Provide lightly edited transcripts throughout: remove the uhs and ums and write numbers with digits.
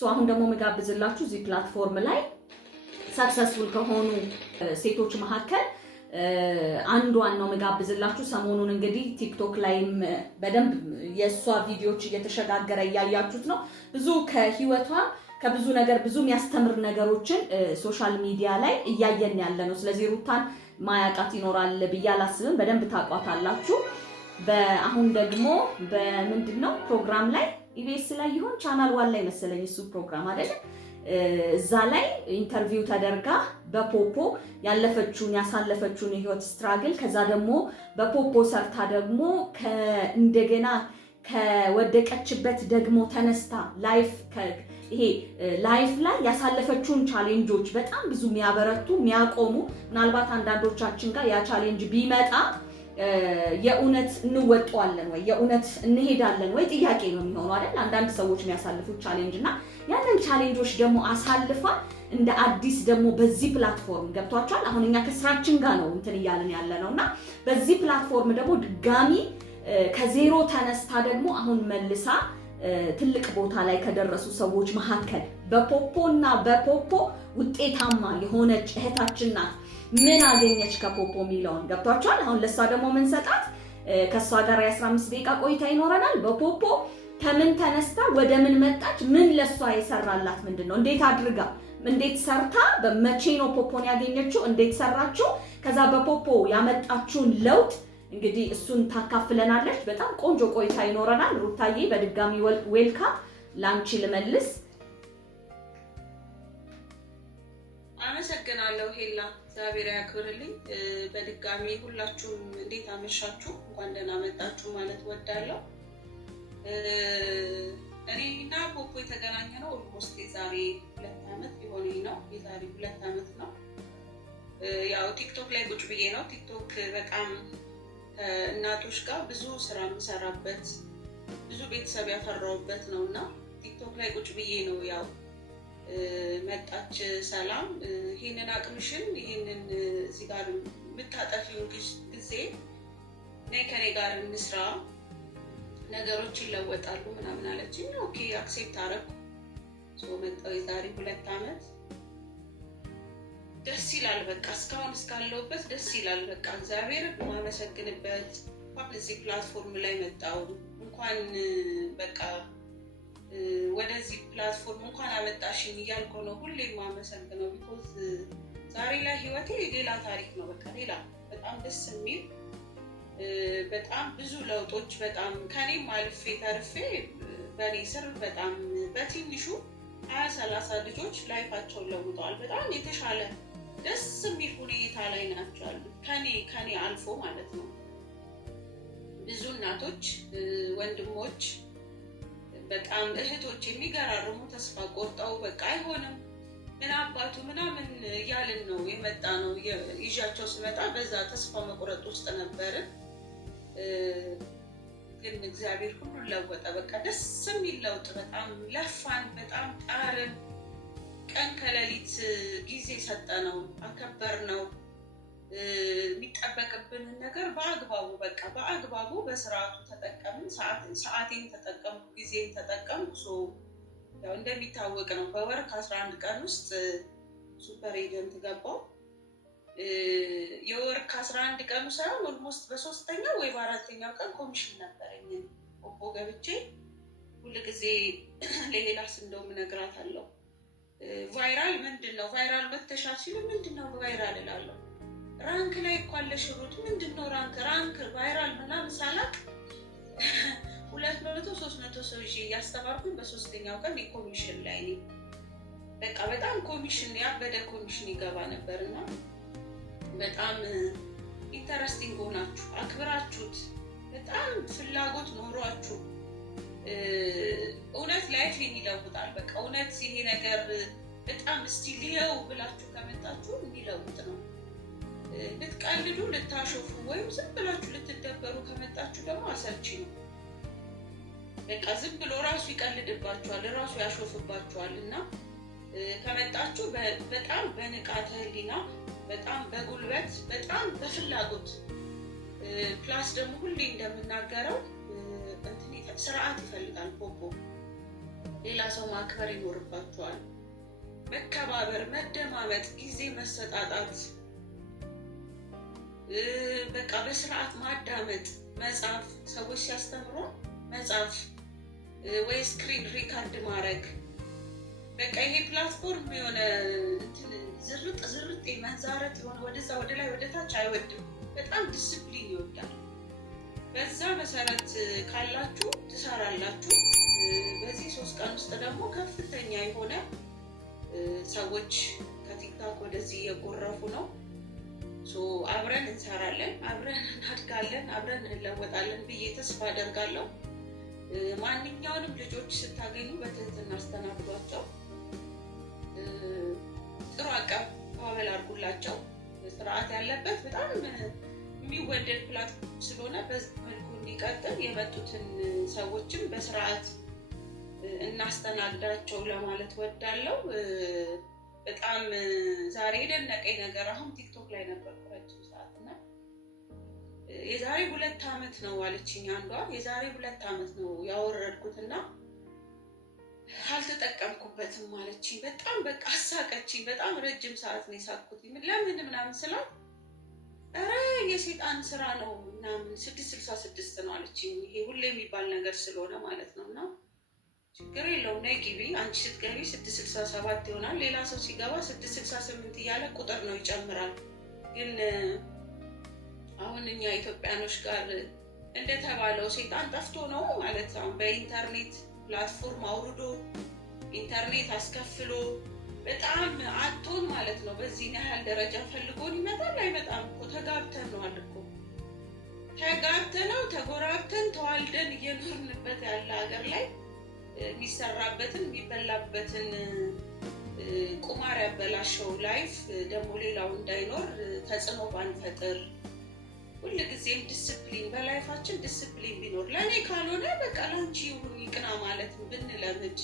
አሁን ደግሞ መጋብዝላችሁ እዚህ ፕላትፎርም ላይ ሰክሰስፉል ከሆኑ ሴቶች መካከል አንዷን ነው መጋብዝላችሁ። ሰሞኑን እንግዲህ ቲክቶክ ላይም በደንብ የሷ ቪዲዮዎች እየተሸጋገረ እያያችሁት ነው። ብዙ ከህይወቷ ከብዙ ነገር ብዙ የሚያስተምር ነገሮችን ሶሻል ሚዲያ ላይ እያየን ያለ ነው። ስለዚህ ሩታን ማያውቃት ይኖራል ብዬ አላስብም። በደንብ ታውቋታላችሁ። አሁን ደግሞ በምንድነው ፕሮግራም ላይ ኢቢኤስ ላይ ይሆን ቻናል ዋን ላይ መሰለኝ እሱ ፕሮግራም አይደል? እዛ ላይ ኢንተርቪው ተደርጋ በፖፖ ያለፈችውን ያሳለፈችውን የህይወት ስትራግል ከዛ ደግሞ በፖፖ ሰርታ ደግሞ እንደገና ከወደቀችበት ደግሞ ተነስታ ይሄ ላይፍ ላይ ያሳለፈችውን ቻሌንጆች በጣም ብዙ የሚያበረቱ የሚያቆሙ ምናልባት አንዳንዶቻችን ጋር ያ ቻሌንጅ ቢመጣ የእውነት እንወጣዋለን ወይ የእውነት እንሄዳለን ወይ ጥያቄ ነው የሚሆነው አይደል? አንዳንድ ሰዎች የሚያሳልፉት ቻሌንጅ እና ያንን ቻሌንጆች ደግሞ አሳልፋ እንደ አዲስ ደግሞ በዚህ ፕላትፎርም ገብቷቸዋል። አሁን እኛ ከስራችን ጋር ነው እንትን እያልን ያለ ነውና በዚህ ፕላትፎርም ደግሞ ድጋሚ ከዜሮ ተነስታ ደግሞ አሁን መልሳ ትልቅ ቦታ ላይ ከደረሱ ሰዎች መካከል በፖፖና በፖፖ ውጤታማ የሆነች እህታችን ናት። ምን አገኘች ከፖፖ የሚለውን ገብቷቸዋል። አሁን ለሷ ደግሞ ምን ሰጣት ከሷ ጋር የ15 ደቂቃ ቆይታ ይኖረናል። በፖፖ ከምን ተነስታ ወደ ምን መጣች፣ ምን ለሷ የሰራላት ምንድነው፣ እንዴት አድርጋ እንዴት ሰርታ በመቼ ነው ፖፖን ያገኘችው፣ እንዴት ሰራችው፣ ከዛ በፖፖ ያመጣችውን ለውጥ እንግዲህ እሱን ታካፍለናለች። በጣም ቆንጆ ቆይታ ይኖረናል። ሩታዬ በድጋሚ ዌልካም ላንቺ ልመልስ። አመሰግናለሁ ሄላ፣ እግዚአብሔር ያክብርልኝ። በድጋሚ ሁላችሁም እንዴት አመሻችሁ፣ እንኳን ደህና መጣችሁ ማለት ወዳለሁ። እኔና ፖፖ የተገናኘ ነው ኦልሞስት የዛሬ 2 ዓመት ሊሆነኝ ነው። የዛሬ 2 ዓመት ነው። ያው ቲክቶክ ላይ ቁጭ ብዬ ነው። ቲክቶክ በጣም ከእናቶች ጋር ብዙ ስራ የምሰራበት ብዙ ቤተሰብ ያፈራውበት ነው እና ቲክቶክ ላይ ቁጭ ብዬ ነው ያው መጣች ሰላም፣ ይሄንን አቅምሽን ይሄንን እዚህ ጋር የምታጠፊውን ጊዜ ነይ ከኔ ጋር እንስራ፣ ነገሮች ይለወጣሉ ምናምን አለችኝ። ኦኬ አክሴፕት አደረኩ። መጣሁ የዛሬ 2 ዓመት። ደስ ይላል። በቃ እስካሁን እስካለሁበት ደስ ይላል። በቃ እግዚአብሔር ማመሰግንበት እዚህ ፕላትፎርም ላይ መጣሁ። እንኳን በቃ ወደዚህ ፕላትፎርም እንኳን አመጣሽኝ እያልኩ ነው ሁሌ ማመሰግነው። ቢኮዝ ዛሬ ላይ ህይወቴ ሌላ ታሪክ ነው። በቃ ሌላ በጣም ደስ የሚል በጣም ብዙ ለውጦች በጣም ከኔም አልፌ ተርፌ በኔ ስር በጣም በትንሹ 20-30 ልጆች ላይፋቸውን ለውጠዋል። በጣም የተሻለ ደስ የሚል ሁኔታ ላይ ናቸው ያሉት ከኔ አልፎ ማለት ነው። ብዙ እናቶች፣ ወንድሞች፣ በጣም እህቶች የሚገራርሙ ተስፋ ቆርጠው በቃ አይሆንም ምን አባቱ ምናምን እያልን ነው የመጣ ነው። ይዣቸው ስመጣ በዛ ተስፋ መቁረጥ ውስጥ ነበርን። ግን እግዚአብሔር ሁሉን ለወጠ። በቃ ደስ የሚል ለውጥ። በጣም ለፋን፣ በጣም ጣርን፣ ቀን ከሌሊት ጊዜ ሰጠነው፣ አከበርነው። የሚጠበቅብንን ነገር በአግባቡ በቃ በአግባቡ በስርዓቱ ተጠቀምን። ሰዓቴን ተጠቀምኩ፣ ጊዜን ተጠቀምኩ። ያው እንደሚታወቅ ነው በወር ከ11 ቀን ውስጥ ሱፐር ኤጀንት ገባው። የወር ከ11 ቀኑ ሳይሆን ኦልሞስት በ3ኛው ወይ በ4ኛው ቀን ኮሚሽን ነበረኝ። ፖፖ ገብቼ ሁልጊዜ ለሌላስ እንደውም እነግራታለሁ። ቫይራል ምንድነው ቫይራል መተሻል ሲሉ ምንድነው ቫይራል እላለሁ። ራንክ ላይ እኮ አለሽ ሩት፣ ምንድነው ራንክ ቫይራል ምናምን ሳላቅ 200-300 ሰው ይዤ እያስተማርኩኝ በ3ኛው ቀን የኮሚሽን ላይ ነኝ። በቃ በጣም ኮሚሽን ያበደ ኮሚሽን ይገባ ነበርና በጣም ኢንተረስቲንግ ሆናችሁ አክብራችሁት በጣም ፍላጎት ኖሯችሁ እውነት ላይፍን ይለውጣል። በቃ እውነት ይሄ ነገር በጣም እስቲ ሊየው ብላችሁ ከመጣችሁ የሚለውጥ ነው። ልትቀልዱ ልታሾፉ ወይም ዝም ብላችሁ ልትደበሩ ከመጣችሁ ደግሞ አሰልቺ ነው። በቃ ዝም ብሎ ራሱ ይቀልድባችኋል፣ ራሱ ያሾፍባችኋል። እና ከመጣችሁ በጣም በንቃተ ህሊና፣ በጣም በጉልበት፣ በጣም በፍላጎት ፕላስ ደግሞ ሁሌ እንደምናገረው ስርዓት ይፈልጋል። ፖፖ ሌላ ሰው ማክበር ይኖርባችኋል። መከባበር፣ መደማመጥ፣ ጊዜ መሰጣጣት፣ በቃ በስርዓት ማዳመጥ፣ መጻፍ፣ ሰዎች ሲያስተምሩ መጻፍ ወይ ስክሪን ሪካርድ ማድረግ። በቃ ይሄ ፕላትፎርም የሆነ ዝርጥ መንዛረት የሆነ ወደዛ ወደ ላይ ወደ ታች አይወድም። በጣም ዲስፕሊን ይወዳል። በዛ መሰረት ካላችሁ ትሰራላችሁ። በዚህ 3 ቀን ውስጥ ደግሞ ከፍተኛ የሆነ ሰዎች ከቲክቶክ ወደዚህ እየጎረፉ ነው። አብረን እንሰራለን፣ አብረን እናድጋለን፣ አብረን እንለወጣለን ብዬ ተስፋ አደርጋለሁ። ማንኛውንም ልጆች ስታገኙ በትህትና አስተናግዷቸው፣ ጥሩ አቀባበል አድርጉላቸው። ስርዓት ያለበት በጣም የሚወደድ ፕላትፎርም ስለሆነ በዚህ መልኩ እንዲቀጥል የመጡትን ሰዎችም በስርዓት እናስተናግዳቸው ለማለት ወዳለው። በጣም ዛሬ የደነቀኝ ነገር አሁን ቲክቶክ ላይ ነበርኩ ረጅም ሰዓት እና የዛሬ 2 ዓመት ነው አለችኝ አንዷ። የዛሬ 2 ዓመት ነው ያወረድኩትና አልተጠቀምኩበትም አለችኝ። በጣም በቃ አሳቀችኝ። በጣም ረጅም ሰዓት ነው የሳቅኩት። ለምን ምናምን ስላት ኧረ የሴጣን ስራ ነው ምናምን 666 ነው አለችኝ። ይሄ ሁሌ የሚባል ነገር ስለሆነ ማለት ነው። እና ችግር የለውም ነይ ግቢ። አንቺ ስትገቢ 667 ይሆናል። ሌላ ሰው ሲገባ 668 እያለ ቁጥር ነው ይጨምራል። ግን አሁን እኛ ኢትዮጵያኖች ጋር እንደተባለው ሴጣን ጠፍቶ ነው ማለት ነው። በኢንተርኔት ፕላትፎርም አውርዶ ኢንተርኔት አስከፍሎ በጣም አቶን ማለት ነው። በዚህ ያህል ደረጃ ፈልጎን ይመጣል አይመጣም እኮ ተጋብተን ነው አልኩ። ተጋብተነው ተጎራብተን ተዋልደን እየኖርንበት ያለ ሀገር ላይ የሚሰራበትን የሚበላበትን ቁማር ያበላሸው ላይፍ ደግሞ ሌላው እንዳይኖር ተጽዕኖ ባንፈጥር፣ ሁልጊዜም ዲስፕሊን በላይፋችን ዲስፕሊን ቢኖር፣ ለእኔ ካልሆነ በቃ ላንቺ ይሁን ይቅና ማለት ብንለምድ፣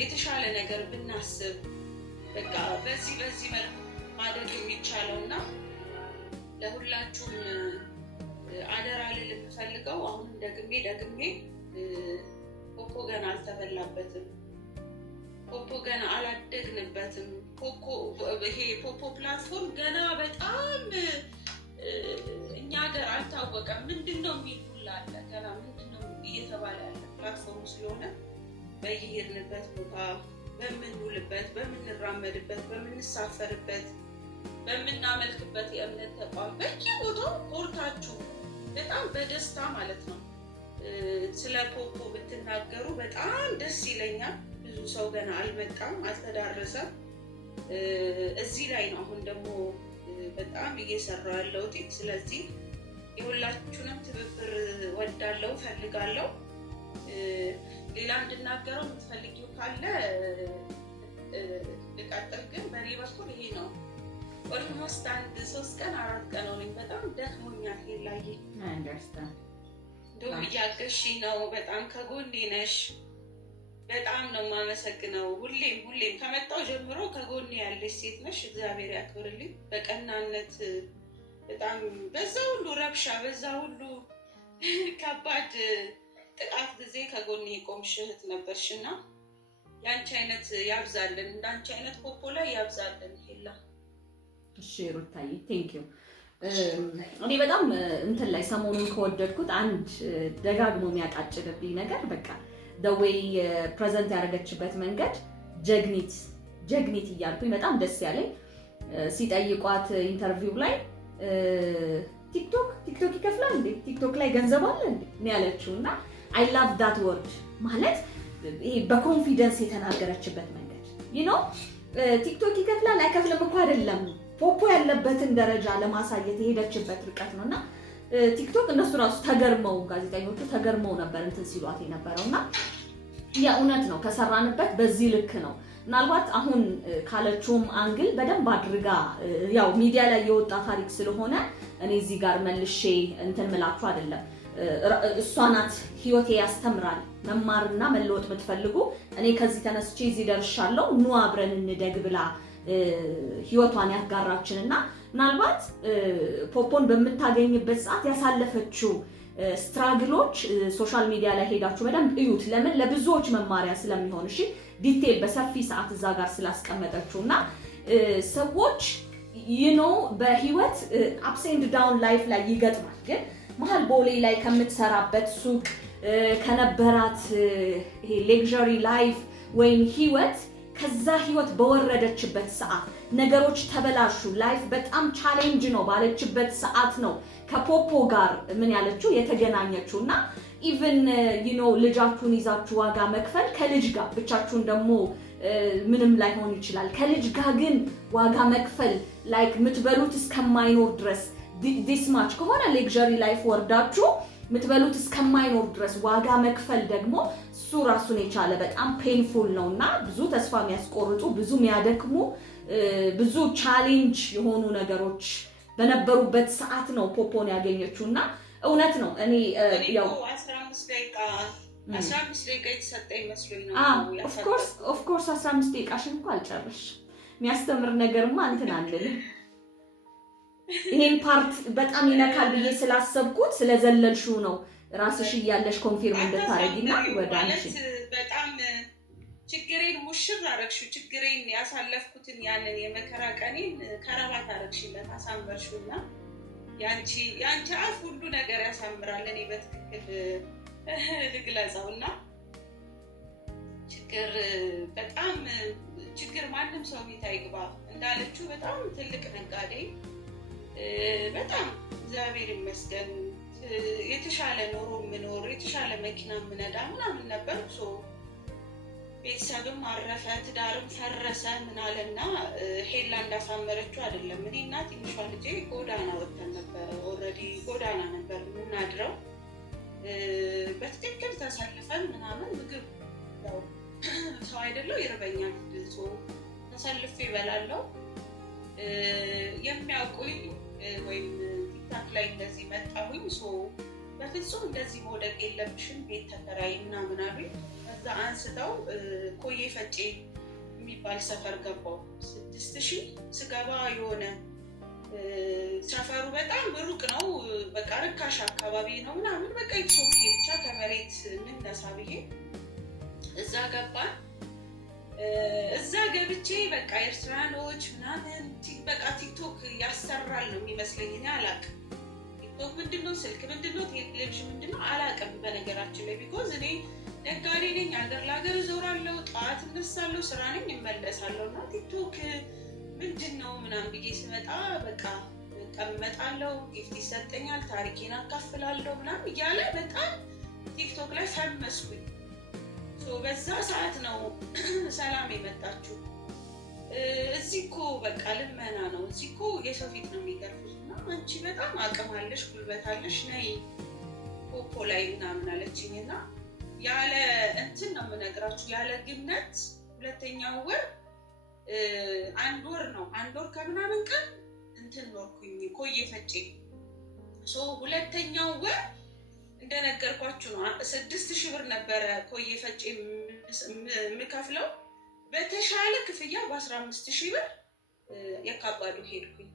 የተሻለ ነገር ብናስብ፣ በቃ በዚህ መልኩ ማድረግ የሚቻለው እና ለሁላችሁም አደራ ልል የምፈልገው አሁን ደግሜ ፖፖ ገና አልተበላበትም። ፖፖ ገና አላደግንበትም። ይሄ ፖፖ ፕላትፎርም ገና በጣም እኛ ሀገር አልታወቀም። ምንድነው የሚሉላ አለ ገና ምንድነው እየተባለ ያለ ፕላትፎርም ስለሆነ በየሄድንበት ቦታ በምንውልበት፣ በምንራመድበት፣ በምንሳፈርበት፣ በምናመልክበት የእምነት ተቋም በየቦታው ኮርታችሁ በጣም በደስታ ማለት ነው ስለ ፖፖ ብትናገሩ በጣም ደስ ይለኛል። ብዙ ሰው ገና አልመጣም፣ አልተዳረሰም። እዚህ ላይ ነው አሁን ደግሞ በጣም እየሰራ ያለው። ስለዚህ የሁላችሁንም ትብብር ወዳለው ፈልጋለሁ። ሌላ እንድናገረው የምትፈልጊው ካለ ልቀጥል፣ ግን በእኔ በኩል ይሄ ነው። ኦልሞስት 3 ቀን 4 ቀን ሆነኝ። በጣም ደክሞኛል። ሄላዬ እንደውም እያገዝሽኝ ነው። በጣም ከጎኔ ነሽ። በጣም ነው የማመሰግነው። ሁሌም ከመጣው ጀምሮ ከጎኔ ያለሽ ሴት ነሽ። እግዚአብሔር ያክብርልኝ። በቀናነት በጣም በዛ ሁሉ ረብሻ፣ በዛ ሁሉ ከባድ ጥቃት ጊዜ ከጎኔ የቆምሽ እህት ነበርሽና ያንቺ አይነት ያብዛልን፣ እንዳንቺ አይነት ፖፖ ላይ ያብዛልን ሄላ። እሺ ሩታዬ ቴንኪው። እኔ በጣም እንትን ላይ ሰሞኑን ከወደድኩት አንድ ደጋግሞ የሚያቃጭልብኝ ነገር በቃ ደዌይ ፕሬዘንት ያደረገችበት መንገድ ጀግኒት እያልኩኝ በጣም ደስ ያለኝ። ሲጠይቋት ኢንተርቪው ላይ ቲክቶክ ይከፍላል እንዴ? ቲክቶክ ላይ ገንዘብ አለ እንዴ ነው ያለችው። እና አይ ላቭ ዳት ወርድ ማለት ይሄ በኮንፊደንስ የተናገረችበት መንገድ ቲክቶክ ይከፍላል አይከፍልም እኮ አይደለም፣ ፖፖ ያለበትን ደረጃ ለማሳየት የሄደችበት ርቀት ነው። እና ቲክቶክ እነሱ ራሱ ተገርመው፣ ጋዜጠኞቹ ተገርመው ነበር እንትን ሲሏት የነበረውና የእውነት ነው ከሰራንበት በዚህ ልክ ነው። ምናልባት አሁን ካለችውም አንግል በደንብ አድርጋ ያው ሚዲያ ላይ የወጣ ታሪክ ስለሆነ እኔ እዚህ ጋር መልሼ እንትን ምላችሁ አይደለም። እሷ ናት ህይወቴ ያስተምራል፣ መማርና መለወጥ የምትፈልጉ እኔ ከዚህ ተነስቼ እዚህ ደርሻለሁ፣ ኑ አብረን እንደግ ብላ ህይወቷን ያጋራችንና ምናልባት ፖፖን በምታገኝበት ሰዓት ያሳለፈችው ስትራግሎች ሶሻል ሚዲያ ላይ ሄዳችሁ በደንብ እዩት። ለምን ለብዙዎች መማሪያ ስለሚሆን። እሺ ዲቴል በሰፊ ሰዓት እዛ ጋር ስላስቀመጠችውና ሰዎች በህይወት አፕስ ኤንድ ዳውን ላይፍ ላይ ይገጥማል። ግን መሀል ቦሌ ላይ ከምትሰራበት ሱቅ ከነበራት ይሄ ሌክዠሪ ላይፍ ወይም ህይወት ከዛ ህይወት በወረደችበት ሰዓት ነገሮች ተበላሹ፣ ላይፍ በጣም ቻሌንጅ ነው ባለችበት ሰዓት ነው ከፖፖ ጋር ምን ያለችው የተገናኘችው። እና ኢቭን ልጃችሁን ይዛችሁ ዋጋ መክፈል ከልጅ ጋር ብቻችሁን ደግሞ ምንም ላይሆን ይችላል። ከልጅ ጋር ግን ዋጋ መክፈል ላይክ የምትበሉት እስከማይኖር ድረስ ዲስ ማች ከሆነ ሌክዠሪ ላይፍ ወርዳችሁ የምትበሉት እስከማይኖር ድረስ ዋጋ መክፈል ደግሞ እሱ ራሱን የቻለ በጣም ፔንፉል ነው እና ብዙ ተስፋ የሚያስቆርጡ ብዙ የሚያደክሙ ብዙ ቻሌንጅ የሆኑ ነገሮች በነበሩበት ሰዓት ነው ፖፖን ያገኘችው። እና እውነት ነው። እኔ ያው 15 ደቂቃ የተሰጠኝ መስሎኝ ነው። ኦፍ ኮርስ 15 ደቂቃሽን እንኳን አልጨርሽ። የሚያስተምር ነገርማ እንትን አንልም። ይሄን ፓርት በጣም ይነካል ብዬ ስላሰብኩት ስለዘለልሽው ነው ራስሽ እያለሽ ኮንፊርም እንድታረጊና ወደ አንቺ በጣም ችግሬን ሙሽር አረግሽው። ችግሬን ያሳለፍኩትን ያንን የመከራ ቀኔን ከረባት አረግሽለት፣ አሳመርሽውና ያንቺ አፍ ሁሉ ነገር ያሳምራል። እኔ በትክክል ልግለጸውና ችግር ማንም ሰው ቤት አይግባ እንዳለችው በጣም ትልቅ ነጋዴ በጣም እግዚአብሔር ይመስገን የተሻለ ኑሮ ምኖር የተሻለ መኪና ምነዳ ምናምን ነበር። ቤተሰብም አረፈ፣ ትዳርም ፈረሰ ምናለና ሄላ እንዳሳመረችው አይደለም። እኔ እና ትንሿ ልጄ ጎዳና ወጥተን ነበር። ኦልሬዲ ጎዳና ነበር የምናድረው። በትክክል ተሰልፈን ምናምን ምግብ ያው ሰው አይደለው ይርበኛል። ተሰልፌ እበላለሁ። የሚያውቁኝ ወይም ቲክታክ ላይ እንደዚህ መጣሁኝ። በፍጹም እንደዚህ መውደቅ የለብሽም ቤት ተከራይ ምናምን አሉኝ። ከዛ አንስተው ኮዬ ፈጬ የሚባል ሰፈር ገባው። 6000 ስገባ የሆነ ሰፈሩ በጣም ሩቅ ነው፣ በቃ ርካሽ አካባቢ ነው ምናምን በቃ ይሶኬ ብቻ ከመሬት እንነሳ ብዬ እዛ ገባን። እዛ ገብቼ በቃ ኤርትራኖች ምናምን በቃ ቲክቶክ ያሰራል ነው የሚመስለኝ። እኔ አላቅም ቲክቶክ ምንድነው፣ ስልክ ምንድነው፣ ቴሌቪዥን ምንድነው አላቅም በነገራችን ላይ። ቢኮዝ እኔ ነጋዴ ነኝ፣ ሀገር ለሀገር እዞራለሁ፣ ጠዋት እነሳለሁ፣ ስራ ነኝ፣ እመለሳለሁ። እና ቲክቶክ ምንድነው ምናምን ብዬ ስመጣ በቃ እቀመጣለሁ፣ ጊፍት ይሰጠኛል፣ ታሪኬን አካፍላለሁ ምናምን እያለ በጣም ቲክቶክ ላይ ፈመስኩኝ። በዛ ሰዓት ነው ሰላም የመጣችው። እዚህ እኮ በቃ ልመና ነው፣ እዚህ እኮ የሰው ፊት ነው የሚገርፉት እና አንቺ በጣም አቅም አለሽ፣ ጉልበት አለሽ፣ ነይ ፖፖ ላይ ምናምን አለችኝ። እና ያለ እንትን ነው የምነግራችሁ፣ ያለ ግምት ሁለተኛው ወር አንድ ወር ከምናምን ቀን እንትን ኖርኩኝ ኮዬ ፈጬ። ሁለተኛው ወር እንደነገርኳችሁ ነው 6000 ብር ነበረ ኮዬ ፈጬ የምከፍለው። በተሻለ ክፍያ በ15000 ብር የካባዱ ሄድኩኝ።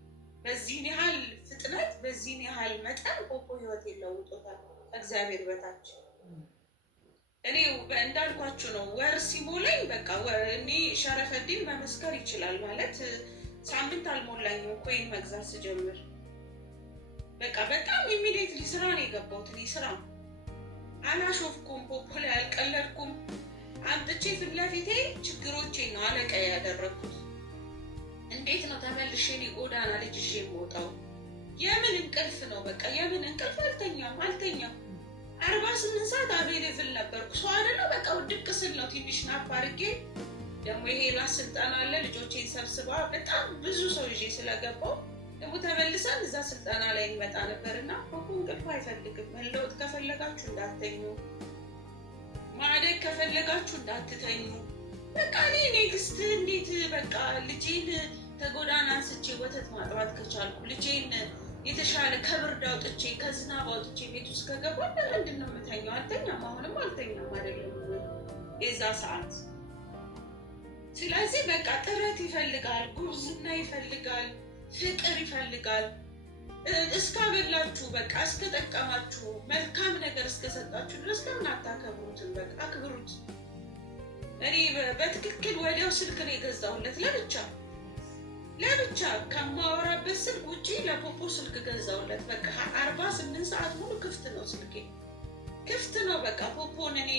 በዚህን ያህል ፍጥነት በዚህን ያህል መጠን ፖፖ ህይወት የለውጦታል ከእግዚአብሔር በታች። እኔ እንዳልኳችሁ ነው ወር ሲሞላኝ በቃ እኔ ሸረፈዲን መመስከር ይችላል ማለት ሳምንት አልሞላኝም ኮይን መግዛት ስጀምር። በቃ በጣም ኢሚዲየትሊ ስራ ነው የገባሁት። እኔ ስራ አላሾፍኩም፣ ፖፖ ላይ አልቀለድኩም። አምጥቼ ፊት ለፊቴ ችግሮቼን ነው አለቃ ያደረኩት። እንዴት ነው ተመልሼ እኔ ጎዳና ልጅ ይዤ የምወጣው? የምን እንቅልፍ ነው? በቃ የምን እንቅልፍ? አልተኛም 48 ሰዓት አቬሌብል ነበርኩ። ሰው አይደለም በቃ ውድቅ ስል ነው ትንሽ ናፕ አድርጌ ደግሞ ይሄ ራስ ስልጠና አለ ልጆቼን ሰብስባ በጣም ብዙ ሰው ይዤ ስለገባው ደግሞ ተመልሰን እዛ ስልጠና ላይ እንመጣ ነበርና ፖፖ እንቅልፍ አይፈልግም። መለወጥ ከፈለጋችሁ እንዳትተኙ፣ ማደግ ከፈለጋችሁ እንዳትተኙ። በቃ እኔ ኔክስት እንዴት በቃ ልጄን ከጎዳና አንስቼ ወተት ማጥባት ከቻልኩ ልጄን የተሻለ ከብርድ አውጥቼ ከዝናብ አውጥቼ ቤት ውስጥ ከገባ ለምንድን ነው የምተኛው? አልተኛም። አሁንም አልተኛም አይደለም የዛ ሰዓት። ስለዚህ በቃ ጥረት ይፈልጋል፣ ጉብዝና ይፈልጋል፣ ፍቅር ይፈልጋል። እስካበላችሁ በቃ እስከጠቀማችሁ መልካም ነገር እስከሰጣችሁ ድረስ ለምን አታከብሩትም? በቃ አክብሩት። እኔ በትክክል ወዲያው ስልክ ነው የገዛሁለት ለብቻ ከማወራበት ስልክ ውጪ ለፖፖ ስልክ ገዛሁለት። በቃ 48 ሰዓት ሙሉ ክፍት ነው ስልኬ፣ ክፍት ነው። በቃ ፖፖን እኔ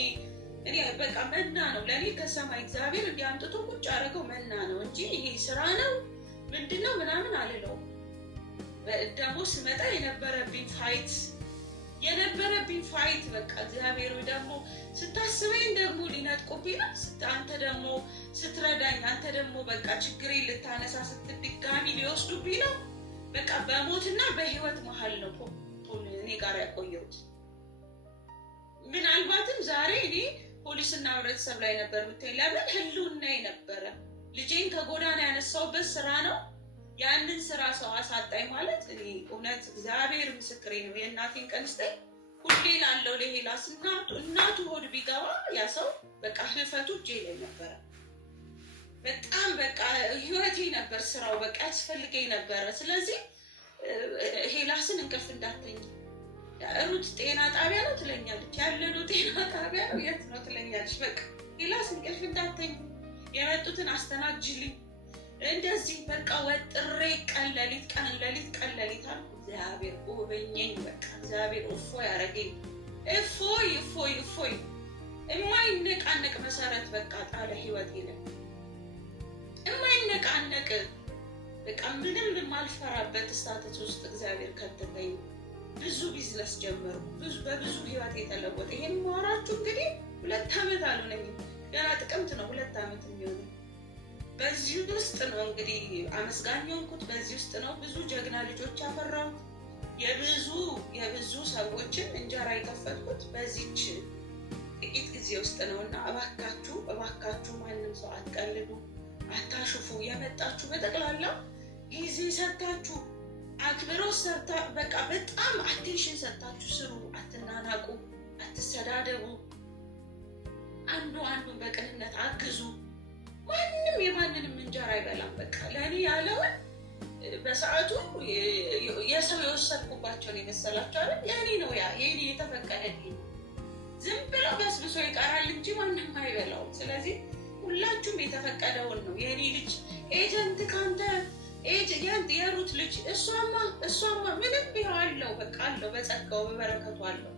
በቃ መና ነው ለእኔ ከሰማይ እግዚአብሔር እንዲያምጥቶ ቁጭ አደረገው መና ነው እንጂ ይሄ ስራ ነው ምንድነው ምናምን አልለው። ደግሞ ስመጣ የነበረብኝ ፋይት በቃ እግዚአብሔር ደግሞ ስታስበኝ ደግሞ ሊነጥቁብኝ ነው። አንተ ደግሞ ስትረዳኝ፣ አንተ ደግሞ በቃ ችግሬን ልታነሳ ስትድጋሚ ሊወስዱብኝ ነው። በቃ በሞትና በህይወት መሀል ነው ፖፖን እኔ ጋር ያቆየሁት። ምናልባትም ዛሬ እኔ ፖሊስና ህብረተሰብ ላይ ነበር የምታይ። ለምን ህልውናዬ ነበረ። ልጄን ከጎዳና ያነሳውበት ስራ ነው። ያንን ስራ ሰው አሳጣኝ ማለት እኔ እውነት እግዚአብሔር ምስክሬ ነው። የእናቴን ቀን ስጠኝ ሁሌ ላለው ለሄላስ እናቱ ሆድ ቢገባ ያ ሰው በቃ ህልፈቱ እጄ ላይ ነበረ። በጣም በቃ ህይወቴ ነበር ስራው፣ በቃ ያስፈልገኝ ነበረ። ስለዚህ ሄላስን እንቅልፍ እንዳተኝ ሩት ጤና ጣቢያ ነው ትለኛለች፣ ያለነው ጤና ጣቢያ ነው የት ነው ትለኛለች። በቃ ሄላስ እንቅልፍ እንዳተኝ የመጡትን አስተናግጅልኝ እንደዚህ በቃ ወጥሬ ቀን ለሊት አልኩ። እግዚአብሔር ጎበኘኝ። በቃ እግዚአብሔር እፎይ ያረገኝ። እፎይ የማይነቃነቅ መሰረት በቃ ጣለ ህይወቴ ላይ የማይነቃነቅ በቃ ምንም የማልፈራበት ስታተስ ውስጥ እግዚአብሔር ከተተኝ። ብዙ ቢዝነስ ጀመርኩ። በብዙ ህይወት የተለወጠ ይሄን ማወራችሁ እንግዲህ 2 ዓመት አልሆነኝም። ገና ጥቅምት ነው 2 ዓመት የሚሆነው። በዚህ ውስጥ ነው እንግዲህ አመስጋኝ የሆንኩት። በዚህ ውስጥ ነው ብዙ ጀግና ልጆች ያፈራሁት። የብዙ ሰዎችን እንጀራ የከፈትኩት በዚች ጥቂት ጊዜ ውስጥ ነው። እና እባካችሁ ማንም ሰው አትቀልዱ፣ አታሽፉ። የመጣችሁ በጠቅላላ ጊዜ ሰጥታችሁ አክብሮት በቃ በጣም አቴንሽን ሰጥታችሁ ስሩ። አትናናቁ፣ አትሰዳደቡ፣ አንዱን በቅንነት አግዙ። ማንም የማንንም እንጀራ አይበላም። በቃ ለእኔ ያለውን በሰዓቱ የሰው የወሰድኩባቸውን የመሰላቸው አይደል? ለእኔ ነው የኔ የተፈቀደልኝ። ዝም ብለው በስብሶ ይቀራል እንጂ ማንም አይበላው። ስለዚህ ሁላችሁም የተፈቀደውን ነው። የኔ ልጅ ኤጀንት ካንተ የሩት ልጅ እሷማ ምንም ቢሆን አለው፣ በቃ አለው፣ በጸጋው በበረከቱ አለው።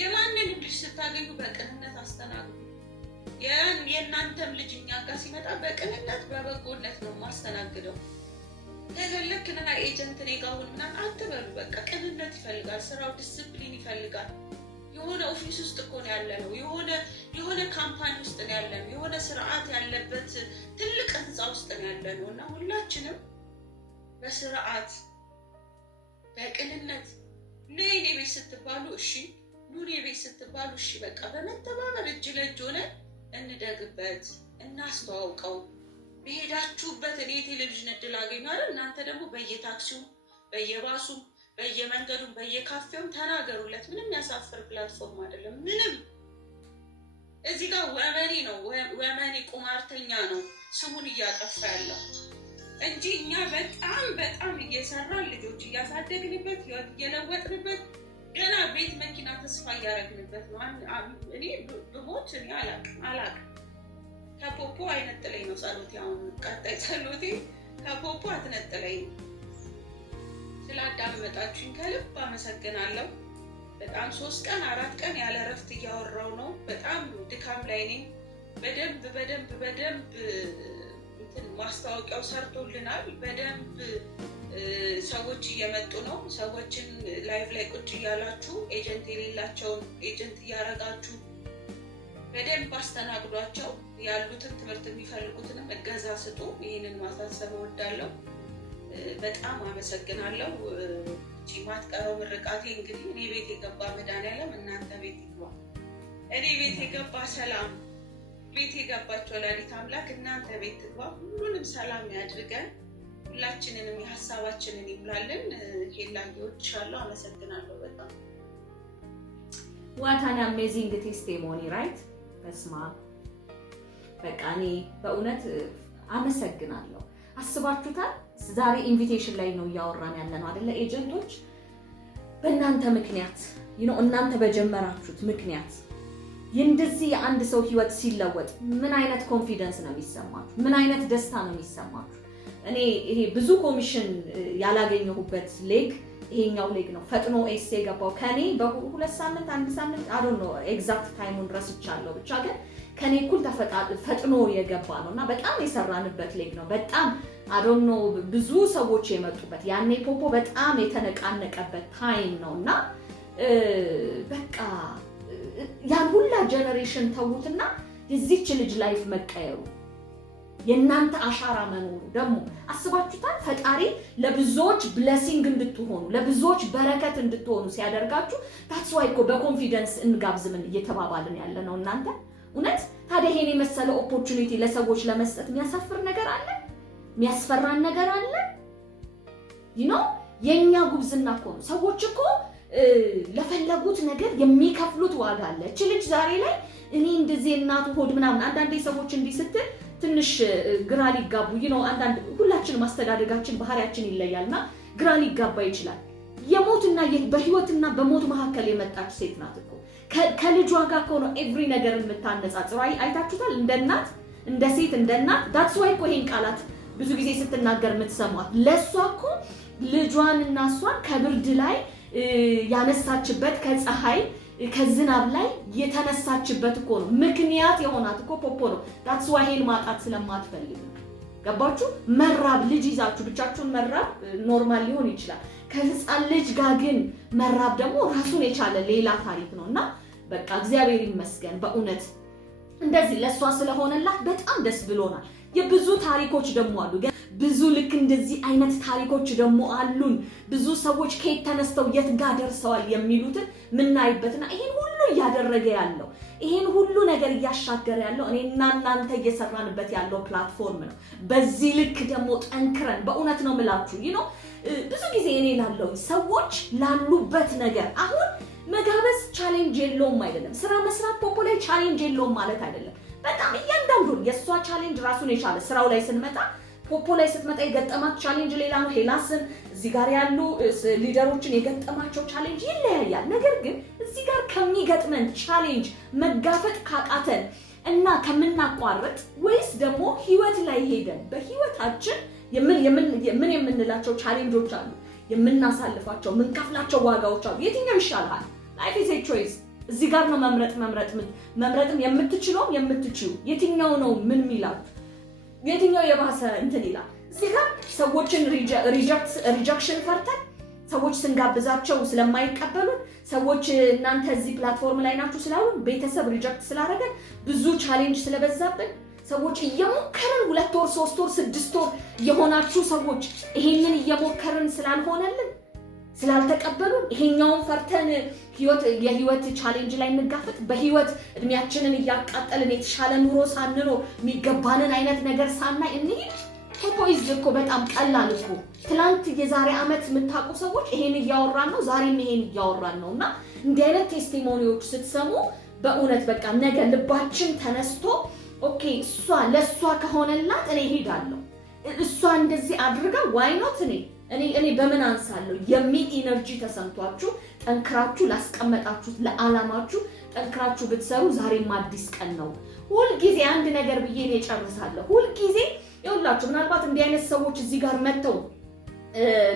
የማንንም ልጅ ስታገኙ በቅንነት አስተናግዱ። የእናንተም ልጅ እኛ ጋር ሲመጣ በቅንነት በበጎነት ነው ማስተናግደው። ከፈለክና ኤጀንት እኔ ጋር ሁን ምናምን አትበሉ። በቃ ቅንነት ይፈልጋል ስራው፣ ዲስፕሊን ይፈልጋል። የሆነ ኦፊስ ውስጥ እኮ ነው ያለነው፣ የሆነ ካምፓኒ ውስጥ ነው ያለነው፣ የሆነ ስርዓት ያለበት ትልቅ ህንፃ ውስጥ ነው ያለነው። እና ሁላችንም በስርዓት በቅንነት ነይ እኔ ቤት ስትባሉ እሺ፣ ኑ እኔ ቤት ስትባሉ እሺ፣ በቃ በመተባበር እጅ ለእጅ ሆነን እንደግበት፣ እናስተዋውቀው። በሄዳችሁበት እኔ ቴሌቪዥን እድል አገኛለሁ፣ እናንተ ደግሞ በየታክሲው በየባሱም በየመንገዱም በየካፌውም ተናገሩለት። ምንም ያሳፍር ፕላትፎርም አይደለም። ምንም እዚህ ጋር ወመኔ ነው፣ ወመኔ ቁማርተኛ ነው ስሙን እያጠፋ ያለው እንጂ እኛ በጣም እየሰራን ልጆች እያሳደግንበት ህይወት እየለወጥንበት ገና ቤት መኪና ተስፋ እያደረግንበት ነው። እኔ ብሞት እኔ አላቅም። ከፖፖ አይነጥለኝ ነው ጸሎቴ። አሁን ቀጣይ ጸሎቴ ከፖፖ አትነጥለኝ ነው። ስላዳመጣችሁኝ ከልብ አመሰግናለሁ። በጣም 3 ቀን 4 ቀን ያለ እረፍት እያወራው ነው። በጣም ድካም ላይ ነኝ። በደንብ ማስታወቂያው ሰርቶልናል። በደንብ ሰዎች እየመጡ ነው። ሰዎችን ላይቭ ላይ ቁጭ እያላችሁ ኤጀንት የሌላቸውን ኤጀንት እያረጋችሁ በደንብ አስተናግዷቸው። ያሉትን ትምህርት የሚፈልጉትንም እገዛ ስጡ። ይህንን ማሳሰብ እወዳለሁ። በጣም አመሰግናለሁ። ማትቀረው ምርቃቴ እንግዲህ እኔ ቤት የገባ መድኃኒዓለም እናንተ ቤት ይግባ። እኔ ቤት የገባ ሰላም፣ ቤት የገባች ወላዲት አምላክ እናንተ ቤት ትግባ። ሁሉንም ሰላም ያድርገን። ሁላችንንም የሀሳባችንን ይሙላልን። ሄላጊዎች አለው። አመሰግናለሁ በጣም ዋት አን አሜዚንግ ቴስቲሞኒ ራይት። በስማ በቃ እኔ በእውነት አመሰግናለሁ። አስባችሁታል? ዛሬ ኢንቪቴሽን ላይ ነው እያወራን ያለነው አይደለ? ኤጀንቶች በእናንተ ምክንያት እናንተ በጀመራችሁት ምክንያት እንደዚህ የአንድ ሰው ህይወት ሲለወጥ ምን አይነት ኮንፊደንስ ነው የሚሰማችሁ? ምን አይነት ደስታ ነው የሚሰማችሁ? እኔ ይሄ ብዙ ኮሚሽን ያላገኘሁበት ሌግ ይሄኛው ሌግ ነው። ፈጥኖ ኤስ የገባው ከኔ በሁለት ሳምንት አንድ ሳምንት አይ ዶንት ኖ ኤግዛክት ታይሙን ረስቻለሁ። ብቻ ግን ከኔ እኩል ፈጥኖ የገባ ነውና በጣም የሰራንበት ሌግ ነው። በጣም አይ ዶንት ኖ ብዙ ሰዎች የመጡበት ያኔ ፖፖ በጣም የተነቃነቀበት ታይም ነውና በቃ ያን ሁላ ጀነሬሽን ተውትና የዚች ልጅ ላይፍ መቀየሩ የእናንተ አሻራ መኖሩ ደግሞ አስባችሁታል። ፈጣሪ ለብዙዎች ብሌሲንግ እንድትሆኑ ለብዙዎች በረከት እንድትሆኑ ሲያደርጋችሁ ታትስ ዋይ እኮ በኮንፊደንስ እንጋብዝምን እየተባባልን ያለ ነው እናንተ። እውነት ታዲያ ይሄን የመሰለ ኦፖርቹኒቲ ለሰዎች ለመስጠት የሚያሳፍር ነገር አለ? የሚያስፈራን ነገር አለ? የኛ ጉብዝና እኮ ነው። ሰዎች እኮ ለፈለጉት ነገር የሚከፍሉት ዋጋ አለ። እቺ ልጅ ዛሬ ላይ እኔ እንደዚህ እናቱ ሆድ ምናምን አንዳንዴ ሰዎች እንዲህ ስትል ትንሽ ግራ ሊጋቡ አንዳንድ ሁላችንም አስተዳደጋችን ባህሪያችን ይለያልና ግራ ሊጋባ ይችላል። የሞትና በህይወትና በሞት መካከል የመጣች ሴት ናት እኮ ከልጇ ጋር እኮ ነው ኤቭሪ ነገር የምታነጻጽረው። አይታችሁታል? እንደ እናት እንደ ሴት እንደ እናት ዳትስ ዋይ እኮ ይሄን ቃላት ብዙ ጊዜ ስትናገር የምትሰሟት ለሷ እኮ ልጇን እና እሷን ከብርድ ላይ ያነሳችበት ከፀሐይ ከዝናብ ላይ የተነሳችበት እኮ ነው። ምክንያት የሆናት እኮ ፖፖ ነው። ዳትስ ዋይ ሄን ማጣት ስለማትፈልግ ገባችሁ? መራብ ልጅ ይዛችሁ ብቻችሁን መራብ ኖርማል ሊሆን ይችላል። ከህፃን ልጅ ጋር ግን መራብ ደግሞ ራሱን የቻለ ሌላ ታሪክ ነውና በቃ እግዚአብሔር ይመስገን በእውነት እንደዚህ ለሷ ስለሆነላት በጣም ደስ ብሎናል። የብዙ ታሪኮች ደግሞ አሉ። ብዙ ልክ እንደዚህ አይነት ታሪኮች ደግሞ አሉን። ብዙ ሰዎች ከየት ተነስተው የት ጋር ደርሰዋል የሚሉትን ምናይበትና ይሄን ሁሉ እያደረገ ያለው ይሄን ሁሉ ነገር እያሻገረ ያለው እኔና እናንተ እየሰራንበት ያለው ፕላትፎርም ነው። በዚህ ልክ ደግሞ ጠንክረን በእውነት ነው የምላችሁ ብዙ ጊዜ እኔ ላለው ሰዎች ላሉበት ነገር አሁን መጋበዝ ቻሌንጅ የለውም አይደለም። ስራ መስራት ፖፖ ላይ ቻሌንጅ የለውም ማለት አይደለም። በጣም እያንዳንዱን የእሷ ቻሌንጅ ራሱን የቻለ ስራው ላይ ስንመጣ ፖፖ ላይ ስትመጣ የገጠማት ቻሌንጅ ሌላ ነው። ሄላስን እዚህ ጋር ያሉ ሊደሮችን የገጠማቸው ቻሌንጅ ይለያያል። ነገር ግን እዚህ ጋር ከሚገጥመን ቻሌንጅ መጋፈጥ ካቃተን እና ከምናቋርጥ ወይስ ደግሞ ህይወት ላይ ሄደን በህይወታችን ምን የምንላቸው ቻሌንጆች አሉ፣ የምናሳልፋቸው ምንከፍላቸው ዋጋዎች አሉ። የትኛው ይሻልሃል? ላይፍ ኢዝ ኤ ቾይስ። እዚህ ጋር ነው መምረጥም የምትችለውም የምትችሉ የትኛው ነው ምን ሚላችሁ የትኛው የባሰ እንትን ይላል። እዚህ ጋር ሰዎችን ሪጀክሽን ፈርተን ሰዎች ስንጋብዛቸው ስለማይቀበሉን ሰዎች እናንተ እዚህ ፕላትፎርም ላይ ናችሁ ስላሉ ቤተሰብ ሪጀክት ስላደረገን ብዙ ቻሌንጅ ስለበዛብን ሰዎች እየሞከርን 2 ወር 3 ወር 6 ወር የሆናችሁ ሰዎች ይሄንን እየሞከርን ስላልሆነልን ስላልተቀበሉን ይሄኛውን ፈርተን የህይወት ቻሌንጅ ላይ እንጋፈጥ። በህይወት እድሜያችንን እያቃጠልን የተሻለ ኑሮ ሳንኖር የሚገባንን አይነት ነገር ሳናይ እንሂድ። ፖፖ ኢዝ እኮ በጣም ቀላል እኮ። ትላንት የዛሬ ዓመት የምታውቁ ሰዎች ይሄን እያወራን ነው፣ ዛሬም ይሄን እያወራን ነውና እንዲህ አይነት ቴስቲሞኒዎች ስትሰሙ በእውነት በቃ ነገ ልባችን ተነስቶ ኦኬ ለሷ ከሆነላት እኔ ሄዳለሁ፣ እሷ እንደዚህ አድርጋ ዋይ ኖት እኔ በምን አንሳለሁ የሚል ኢነርጂ ተሰምቷችሁ ጠንክራችሁ ላስቀመጣችሁት ለዓላማችሁ ጠንክራችሁ ብትሰሩ ዛሬም አዲስ ቀን ነው። ሁልጊዜ አንድ ነገር ብዬ እኔ ጨርሳለሁ። ሁልጊዜ ይኸውላችሁ ምናልባት እንዲህ አይነት ሰዎች እዚህ ጋር መጥተው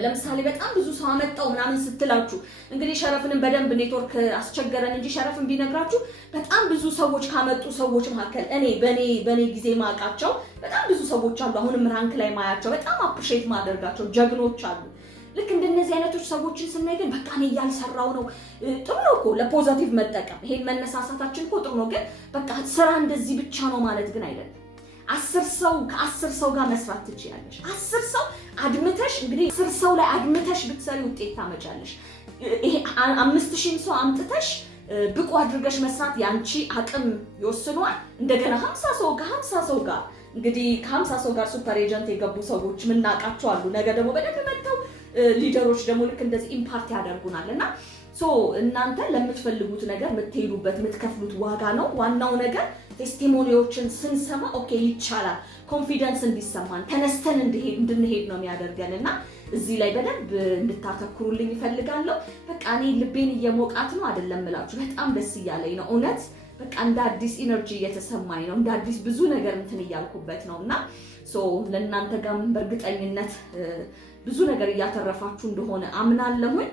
ለምሳሌ በጣም ብዙ ሰው አመጣው ምናምን ስትላችሁ እንግዲህ ሸረፍንም በደንብ ኔትወርክ አስቸገረን እንጂ ሸረፍን ቢነግራችሁ በጣም ብዙ ሰዎች ካመጡ ሰዎች መካከል እኔ በኔ ጊዜ ማቃቸው በጣም ብዙ ሰዎች አሉ። አሁንም ራንክ ላይ ማያቸው በጣም አፕሪሼት ማደርጋቸው ጀግኖች አሉ። ልክ እንደነዚህ አይነቶች ሰዎችን ስናይ ግን በቃ እኔ እያልሰራው ነው። ጥሩ ነው እኮ ለፖዚቲቭ መጠቀም ይሄን መነሳሳታችን እኮ ጥሩ ነው። ግን በቃ ስራ እንደዚህ ብቻ ነው ማለት ግን አይደለም። 10 ሰው ከ10 ሰው ጋር መስራት ትችያለሽ። 10 ሰው አድምተሽ እንግዲህ 10 ሰው ላይ አድምተሽ ብትሰሪ ውጤት ታመጫለሽ። ይሄ 5000 ሰው አምጥተሽ ብቁ አድርገሽ መስራት ያንቺ አቅም ይወስነዋል። እንደገና 50 ሰው ከ50 ሰው ጋር እንግዲህ ከ50 ሰው ጋር ሱፐር ኤጀንት የገቡ ሰዎች ምናቃቸው አሉ። ነገ ደግሞ በደንብ መጥተው ሊደሮች ደግሞ ልክ እንደዚህ ኢምፓክት ያደርጉናልና ሶ እናንተ ለምትፈልጉት ነገር የምትሄዱበት የምትከፍሉት ዋጋ ነው ዋናው ነገር። ቴስቲሞኒዎችን ስንሰማ ኦኬ ይቻላል ኮንፊደንስ እንዲሰማን ተነስተን እንድንሄድ ነው የሚያደርገንና እዚህ ላይ በደንብ እንድታተኩሩልኝ ይፈልጋለሁ። በቃ እኔ ልቤን እየሞቃት ነው አይደለም እላችሁ በጣም ደስ እያለኝ ነው እውነት በቃ እንደ አዲስ ኢነርጂ እየተሰማኝ ነው እንደ አዲስ ብዙ ነገር እንትን እያልኩበት ነውና ሶ ለእናንተ ጋር በእርግጠኝነት ብዙ ነገር እያተረፋችሁ እንደሆነ አምናለሁኝ።